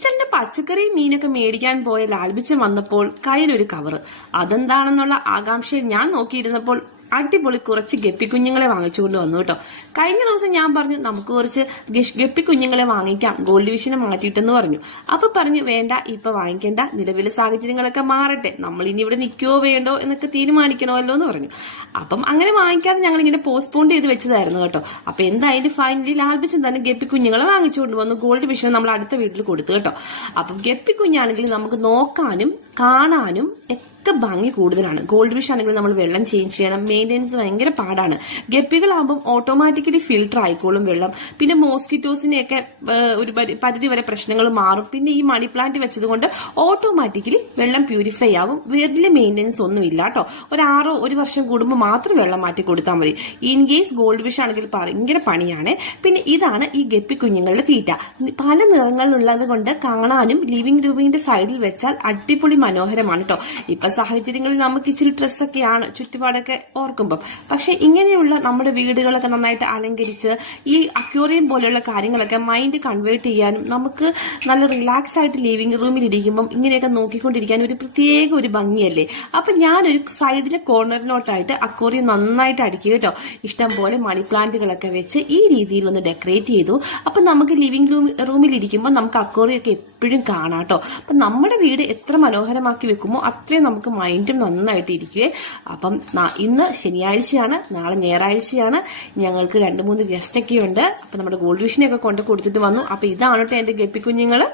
ക്രിസ്റ്റലിന്റെ പച്ചക്കറി മീനൊക്കെ മേടിക്കാൻ പോയ ലാൽബിച്ചൻ വന്നപ്പോൾ കയ്യിലൊരു കവറ്. അതെന്താണെന്നുള്ള ആകാംക്ഷയിൽ ഞാൻ നോക്കിയിരുന്നപ്പോൾ അടിപൊളി കുറച്ച് ഗപ്പിക്കുഞ്ഞുങ്ങളെ വാങ്ങിച്ചുകൊണ്ട് വന്നു കേട്ടോ. കഴിഞ്ഞ ദിവസം ഞാൻ പറഞ്ഞു നമുക്ക് കുറച്ച് ഗപ്പിക്കുഞ്ഞുങ്ങളെ വാങ്ങിക്കാം, ഗോൾഡ് ഡിവിഷനെ മാറ്റിയിട്ടെന്ന് പറഞ്ഞു. അപ്പൊ പറഞ്ഞു വേണ്ട, ഇപ്പൊ വാങ്ങിക്കേണ്ട, നിലവിലെ സാഹചര്യങ്ങളൊക്കെ മാറട്ടെ, നമ്മൾ ഇനി ഇവിടെ നിൽക്കുകയോ വേണ്ടോ എന്നൊക്കെ തീരുമാനിക്കണമല്ലോ എന്ന് പറഞ്ഞു. അപ്പം അങ്ങനെ വാങ്ങിക്കാതെ ഞങ്ങൾ ഇങ്ങനെ പോസ്റ്റ്പോൺ ചെയ്ത് വെച്ചതായിരുന്നു കേട്ടോ. അപ്പൊ എന്തായാലും ഫൈനലി ലാൽബിച്ചൻ തന്നെ ഗപ്പിക്കുഞ്ഞുങ്ങളെ വാങ്ങിച്ചുകൊണ്ട് വന്നു. ഗോൾഡ് ഡിവിഷൻ നമ്മൾ അടുത്ത വീട്ടിൽ കൊടുത്തു കേട്ടോ. അപ്പം ഗപ്പിക്കുഞ്ഞാണെങ്കിൽ നമുക്ക് നോക്കാനും കാണാനും ഒക്കെ ഭംഗി കൂടുതലാണ്. ഗോൾഡ് ഫിഷ് ആണെങ്കിൽ നമ്മൾ വെള്ളം ചേഞ്ച് ചെയ്യണം, മെയിൻ്റെനൻസ് ഭയങ്കര പാടാണ്. ഗപ്പികളാകുമ്പോൾ ഓട്ടോമാറ്റിക്കലി ഫിൽട്ടർ ആയിക്കോളും വെള്ളം. പിന്നെ മോസ്കിറ്റോസിനെയൊക്കെ ഒരു പരിധി വരെ പ്രശ്നങ്ങൾ മാറും. പിന്നെ ഈ മണി പ്ലാന്റ് വെച്ചതുകൊണ്ട് ഓട്ടോമാറ്റിക്കലി വെള്ളം പ്യൂരിഫൈ ആകും. വലിയ മെയിൻ്റെനൻസ് ഒന്നും ഇല്ല കേട്ടോ. ഒരു വർഷം കൂടുമ്പോൾ മാത്രം വെള്ളം മാറ്റി കൊടുത്താൽ മതി. ഇൻ കേസ് ഗോൾഡ് ഫിഷ് ആണെങ്കിൽ ഭയങ്കര പണിയാണ്. പിന്നെ ഇതാണ് ഈ ഗപ്പി കുഞ്ഞുങ്ങളുടെ തീറ്റ. പല നിറങ്ങളിലുള്ളത് കൊണ്ട് കാണാനും ലിവിംഗ് റൂമിന്റെ സൈഡിൽ വെച്ചാൽ അടിപൊളി മനോഹരമാണ് കേട്ടോ. ഇപ്പൊ സാഹചര്യങ്ങളിൽ നമുക്ക് ഇച്ചിരി ഡ്രസ്സൊക്കെയാണ് ചുറ്റുപാടൊക്കെ ഓർക്കുമ്പം. പക്ഷെ ഇങ്ങനെയുള്ള നമ്മുടെ വീടുകളൊക്കെ നന്നായിട്ട് അലങ്കരിച്ച് ഈ അക്വേറിയം പോലെയുള്ള കാര്യങ്ങളൊക്കെ മൈൻഡ് കൺവേർട്ട് ചെയ്യാനും നമുക്ക് നല്ല റിലാക്സ് ആയിട്ട് ലിവിംഗ് റൂമിൽ ഇരിക്കുമ്പം ഇങ്ങനെയൊക്കെ നോക്കിക്കൊണ്ടിരിക്കാനും ഒരു പ്രത്യേക ഒരു ഭംഗിയല്ലേ. അപ്പൊ ഞാനൊരു സൈഡിലെ കോർണറിലോട്ടായിട്ട് അക്വേറിയം നന്നായിട്ട് അടുക്കി കേട്ടോ. ഇഷ്ടം പോലെ മണി പ്ലാന്റുകളൊക്കെ വെച്ച് ഈ രീതിയിൽ ഒന്ന് ഡെക്കറേറ്റ് ചെയ്തു. അപ്പൊ നമുക്ക് ലിവിംഗ് റൂമിൽ ഇരിക്കുമ്പോൾ നമുക്ക് അക്വേറിയം ഒക്കെ എപ്പോഴും കാണാം കേട്ടോ. അപ്പൊ നമ്മുടെ വീട് എത്ര മനോഹരമാക്കി വെക്കുമ്പോൾ അത്രയും നമുക്ക് മൈൻഡും നന്നായിട്ട് ഇരിക്കുകയെ. അപ്പം ഇന്ന് ശനിയാഴ്ചയാണ്, നാളെ ഞായറാഴ്ചയാണ്. ഞങ്ങൾക്ക് 2-3 ഗസ്റ്റൊക്കെ ഉണ്ട്. അപ്പൊ നമ്മുടെ ഗോൾഡ് ഡിവിഷനെയൊക്കെ കൊണ്ട് കൊടുത്തിട്ട് വന്നു. അപ്പൊ ഇതാണ് കേട്ടോ എന്റെ ഗപ്പിക്കുഞ്ഞുങ്ങള്.